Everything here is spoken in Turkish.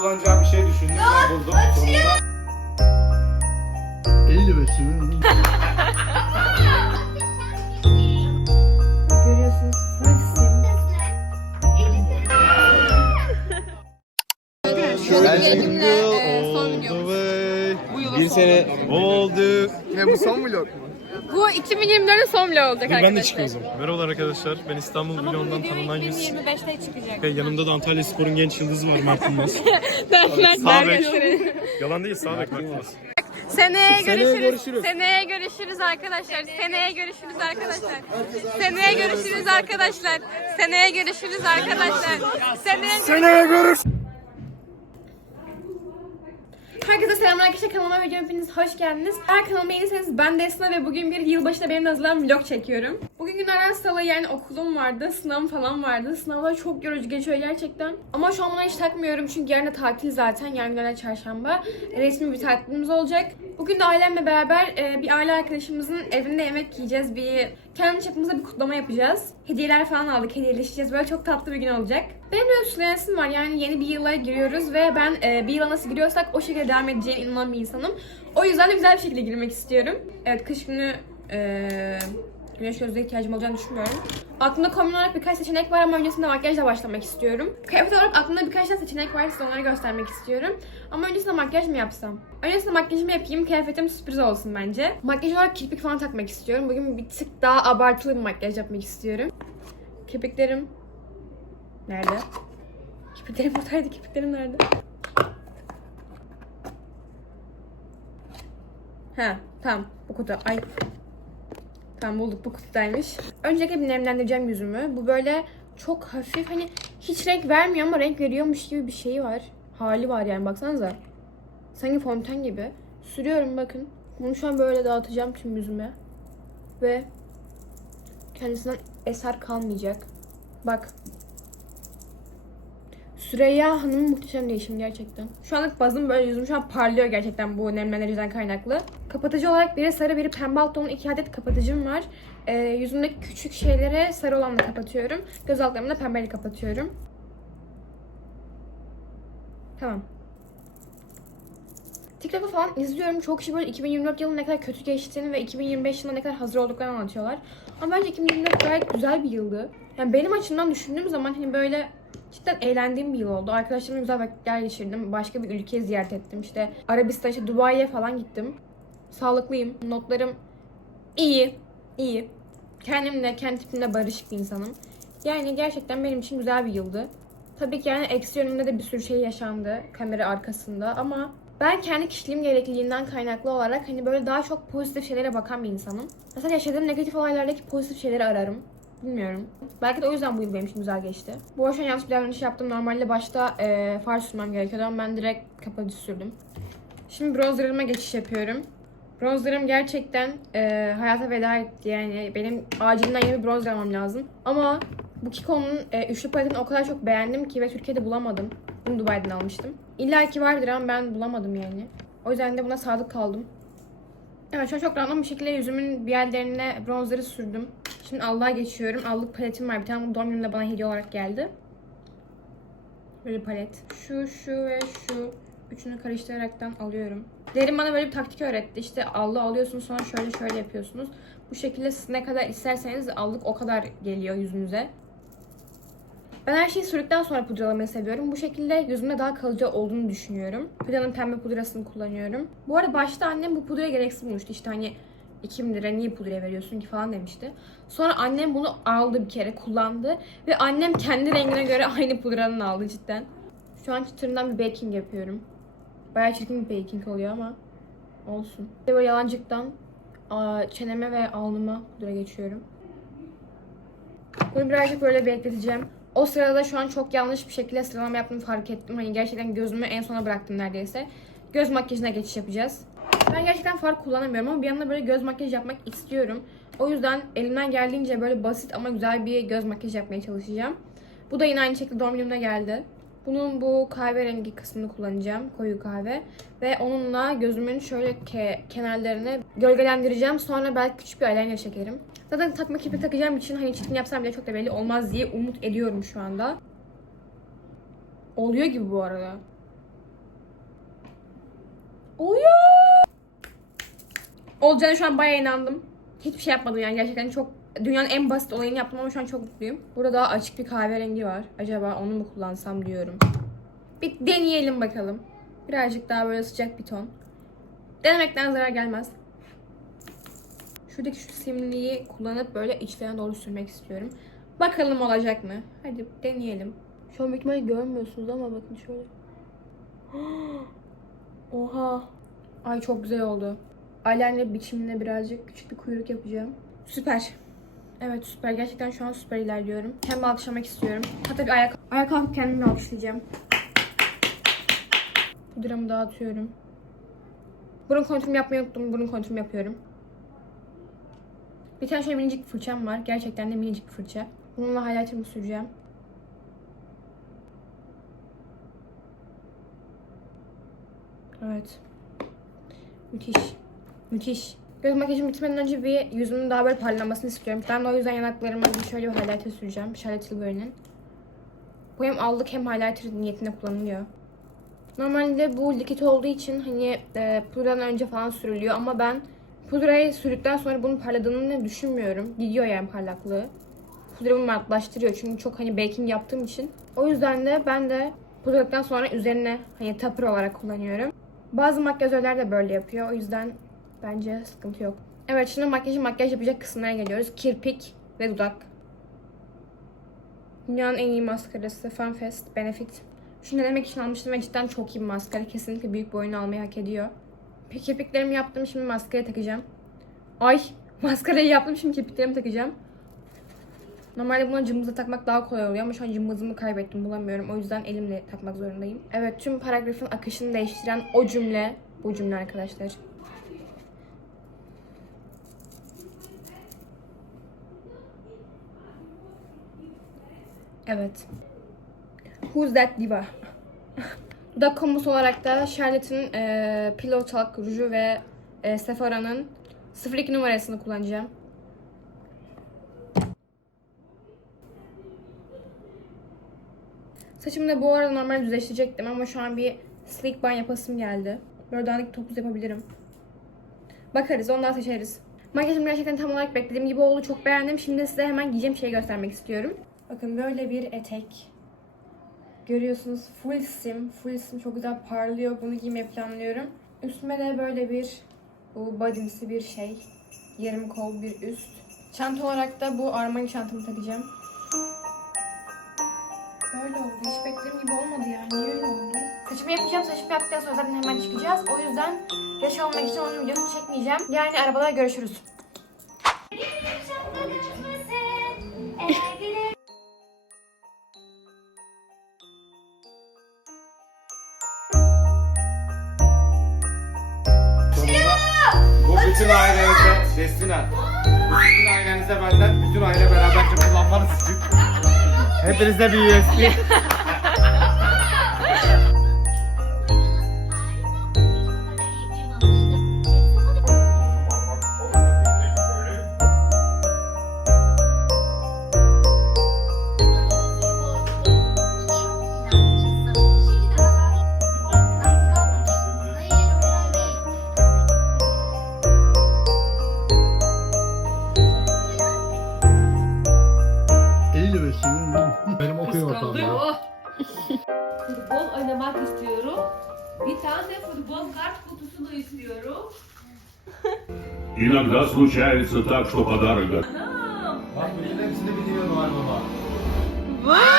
kullanacağı bir şey düşündüm. Ben buldum sonunda. 55 mi? Görüyorsunuz full sim. Elimle e, son videomuz. Bir sene oldu. Ne bu son vlog mu? Bu 2024'ün son vlogu olacak arkadaşlar. Ben de çıkıyorum. Merhabalar arkadaşlar. Ben İstanbul Ama bu Vlog'dan video tanınan yüz. 2025'te çıkacak. Ve yanımda da Antalya Spor'un genç yıldızı var Mert Yılmaz. Sağ bek. göstereyim. Yalan değil sağ bek Mert Yılmaz. Seneye görüşürüz. Seneye görüşürüz arkadaşlar. Seneye görüşürüz arkadaşlar. Seneye görüşürüz arkadaşlar. Seneye görüşürüz arkadaşlar. Seneye Seneye görüş. Herkese selamlar arkadaşlar kanalıma videoma hepiniz hoş geldiniz. Eğer kanalıma yeniyseniz ben de ve bugün bir yılbaşında benim hazırlanan vlog çekiyorum. Bugün günlerden salı yani okulum vardı, sınavım falan vardı. Sınavlar çok yorucu geçiyor gerçekten. Ama şu an buna hiç takmıyorum çünkü yarın da tatil zaten. Yarın günlerden çarşamba. Resmi bir tatilimiz olacak. Bugün de ailemle beraber e, bir aile arkadaşımızın evinde yemek yiyeceğiz. Bir kendi çapımızda bir kutlama yapacağız. Hediyeler falan aldık, hediyeleşeceğiz. Böyle çok tatlı bir gün olacak. Benim bir sürensim var yani yeni bir yıla giriyoruz ve ben e, bir yıla nasıl giriyorsak o şekilde devam edeceğine inanan bir insanım. O yüzden de güzel bir şekilde girmek istiyorum. Evet kış günü e, güneş gözlüğe ihtiyacım olacağını düşünmüyorum. Aklımda kombin olarak birkaç seçenek var ama öncesinde makyajla başlamak istiyorum. Kıyafet olarak aklımda birkaç tane seçenek var size onları göstermek istiyorum. Ama öncesinde makyaj mı yapsam? Öncesinde makyajımı yapayım, kıyafetim sürpriz olsun bence. Makyaj olarak kirpik falan takmak istiyorum. Bugün bir tık daha abartılı bir makyaj yapmak istiyorum. Kirpiklerim Nerede? Kirpiklerim buradaydı. Kirpiklerim nerede? Ha, tamam. Bu kutu. Ay. Tamam bulduk. Bu kutudaymış. Öncelikle bir nemlendireceğim yüzümü. Bu böyle çok hafif hani hiç renk vermiyor ama renk veriyormuş gibi bir şey var. Hali var yani baksanıza. Sanki fonten gibi. Sürüyorum bakın. Bunu şu an böyle dağıtacağım tüm yüzüme. Ve kendisinden eser kalmayacak. Bak. Süreyya Hanım'ın muhteşem değişim gerçekten. Şu anlık bazım böyle yüzüm şu an parlıyor gerçekten bu nemlendiriciden kaynaklı. Kapatıcı olarak biri sarı biri pembe alt tonlu iki adet kapatıcım var. Ee, yüzümdeki küçük şeyleri sarı olanla kapatıyorum. Göz altlarımı da pembeyle kapatıyorum. Tamam. TikTok'u falan izliyorum. Çok kişi böyle 2024 yılının ne kadar kötü geçtiğini ve 2025 yılında ne kadar hazır olduklarını anlatıyorlar. Ama bence 2024 gayet güzel bir yıldı. Yani benim açımdan düşündüğüm zaman hani böyle cidden eğlendiğim bir yıl oldu. Arkadaşlarımla güzel vakitler geçirdim. Başka bir ülke ziyaret ettim. İşte Arabistan, işte Dubai'ye falan gittim. Sağlıklıyım. Notlarım iyi. iyi. Kendimle, kendi tipimle barışık bir insanım. Yani gerçekten benim için güzel bir yıldı. Tabii ki yani eksi yönümde de bir sürü şey yaşandı kamera arkasında ama ben kendi kişiliğim gerekliliğinden kaynaklı olarak hani böyle daha çok pozitif şeylere bakan bir insanım. Mesela yaşadığım negatif olaylardaki pozitif şeyleri ararım. Bilmiyorum. Belki de o yüzden bu yıl benim için güzel geçti. Bu arada yanlış bir davranış yaptım. Normalde başta e, far sürmem gerekiyordu ama ben direkt kapatıcı sürdüm. Şimdi bronzerıma geçiş yapıyorum. Bronzerım gerçekten e, hayata veda etti. Yani benim acilinden yeni bir bronzer almam lazım. Ama bu Kiko'nun e, üçlü paletini o kadar çok beğendim ki ve Türkiye'de bulamadım. Bunu Dubai'den almıştım. İlla ki vardır ama ben bulamadım yani. O yüzden de buna sadık kaldım. Evet şu çok random bir şekilde yüzümün bir yerlerine bronzeri sürdüm. Şimdi Allah'a geçiyorum. Allık paletim var. Bir tane bu doğum günümde bana hediye olarak geldi. Böyle palet. Şu, şu ve şu üçünü karıştıraraktan alıyorum. Derin bana böyle bir taktik öğretti. İşte allığı alıyorsunuz sonra şöyle şöyle yapıyorsunuz. Bu şekilde siz ne kadar isterseniz allık o kadar geliyor yüzünüze. Ben her şeyi sürdükten sonra pudralamayı seviyorum. Bu şekilde yüzümde daha kalıcı olduğunu düşünüyorum. Pudranın pembe pudrasını kullanıyorum. Bu arada başta annem bu pudraya gereksiz bulmuştu. İşte hani 2000 lira niye pudra veriyorsun ki falan demişti. Sonra annem bunu aldı bir kere kullandı. Ve annem kendi rengine göre aynı pudranın aldı cidden. Şu an çıtırından bir baking yapıyorum. Bayağı çirkin bir baking oluyor ama olsun. Ve böyle yalancıktan çeneme ve alnıma pudra geçiyorum. Bunu birazcık böyle bekleteceğim. O sırada şu an çok yanlış bir şekilde sıralama yaptığımı fark ettim. Hani gerçekten gözümü en sona bıraktım neredeyse. Göz makyajına geçiş yapacağız. Ben gerçekten far kullanamıyorum ama bir yandan böyle göz makyajı yapmak istiyorum. O yüzden elimden geldiğince böyle basit ama güzel bir göz makyajı yapmaya çalışacağım. Bu da yine aynı şekilde doğum geldi. Bunun bu kahverengi kısmını kullanacağım. Koyu kahve. Ve onunla gözümün şöyle ke- kenarlarını gölgelendireceğim. Sonra belki küçük bir eyeliner çekerim. Zaten takma kipi takacağım için hani çirkin yapsam bile çok da belli olmaz diye umut ediyorum şu anda. Oluyor gibi bu arada. Oluyor. Olacağına şu an bayağı inandım. Hiçbir şey yapmadım yani gerçekten çok dünyanın en basit olayını yaptım ama şu an çok mutluyum. Burada daha açık bir kahverengi var. Acaba onu mu kullansam diyorum. Bir deneyelim bakalım. Birazcık daha böyle sıcak bir ton. Denemekten zarar gelmez. Şuradaki şu simliği kullanıp böyle içlerine doğru sürmek istiyorum. Bakalım olacak mı? Hadi deneyelim. Şu an büyük ihtimalle görmüyorsunuz ama bakın şöyle. Oha. Ay çok güzel oldu. Eyeliner biçimine birazcık küçük bir kuyruk yapacağım. Süper. Evet süper. Gerçekten şu an süper ilerliyorum. Kendimi alkışlamak istiyorum. Hatta bir ayak, ayağa kalkıp kendimi alkışlayacağım. Pudramı dağıtıyorum. Burun kontürümü yapmayı unuttum. Burun kontürümü yapıyorum. Bir tane şöyle minicik bir fırçam var. Gerçekten de minicik bir fırça. Bununla highlighter'ımı süreceğim. Evet. Müthiş. Müthiş. Göz makyajım bitmeden önce bir yüzümün daha böyle parlamasını istiyorum. Ben de o yüzden yanaklarıma bir şöyle bir highlighter süreceğim. Charlotte Tilbury'nin. Bu hem allık hem highlighter niyetine kullanılıyor. Normalde bu likit olduğu için hani e, pudradan önce falan sürülüyor ama ben pudrayı sürdükten sonra bunun parladığını düşünmüyorum. Gidiyor yani parlaklığı. Pudra bunu matlaştırıyor çünkü çok hani baking yaptığım için. O yüzden de ben de pudradıktan sonra üzerine hani topper olarak kullanıyorum. Bazı makyözörler de böyle yapıyor. O yüzden bence sıkıntı yok. Evet şimdi makyajı makyaj yapacak kısımlara geliyoruz. Kirpik ve dudak. Dünyanın en iyi maskarası Fanfest Benefit. Şunu denemek için almıştım ve cidden çok iyi bir maskara. Kesinlikle büyük boyunu almayı hak ediyor. Peki kirpiklerimi yaptım şimdi maskarayı takacağım. Ay maskarayı yaptım şimdi kirpiklerimi takacağım. Normalde buna cımbızla takmak daha kolay oluyor ama şu an cımbızımı kaybettim bulamıyorum. O yüzden elimle takmak zorundayım. Evet tüm paragrafın akışını değiştiren o cümle bu cümle arkadaşlar. Evet. Who's that diva? Dudak kombosu olarak da Charlotte'ın e, Pillow Talk ruju ve e, Sephora'nın 02 numarasını kullanacağım. Saçımı da bu arada normal düzleştirecektim ama şu an bir sleek bun yapasım geldi. Böyle topuz yapabilirim. Bakarız ondan seçeriz. Makyajım gerçekten tam olarak beklediğim gibi oldu. Çok beğendim. Şimdi size hemen giyeceğim şeyi göstermek istiyorum. Bakın böyle bir etek. Görüyorsunuz full sim. Full sim çok güzel parlıyor. Bunu giymeyi planlıyorum. Üstüme de böyle bir bu bodymsi bir şey. Yarım kol bir üst. Çanta olarak da bu Armani çantamı takacağım. Böyle oldu. Hiç beklediğim gibi olmadı yani. Niye öyle oldu? Saçımı yapacağım. Saçımı yaptıktan sonra zaten hemen çıkacağız. O yüzden geç olmak için onun videosunu çekmeyeceğim. Yani arabada görüşürüz. Bütün ailenize Destina. Bütün ailenize benden bütün aile beraberce kullanmanız için. Hepinize bir UFC. istiyorum. Bir tane futbol kart kutusu da istiyorum. Иногда случается так, что подарок Anam. Bak bütün hepsini biliyorum var baba. Vay!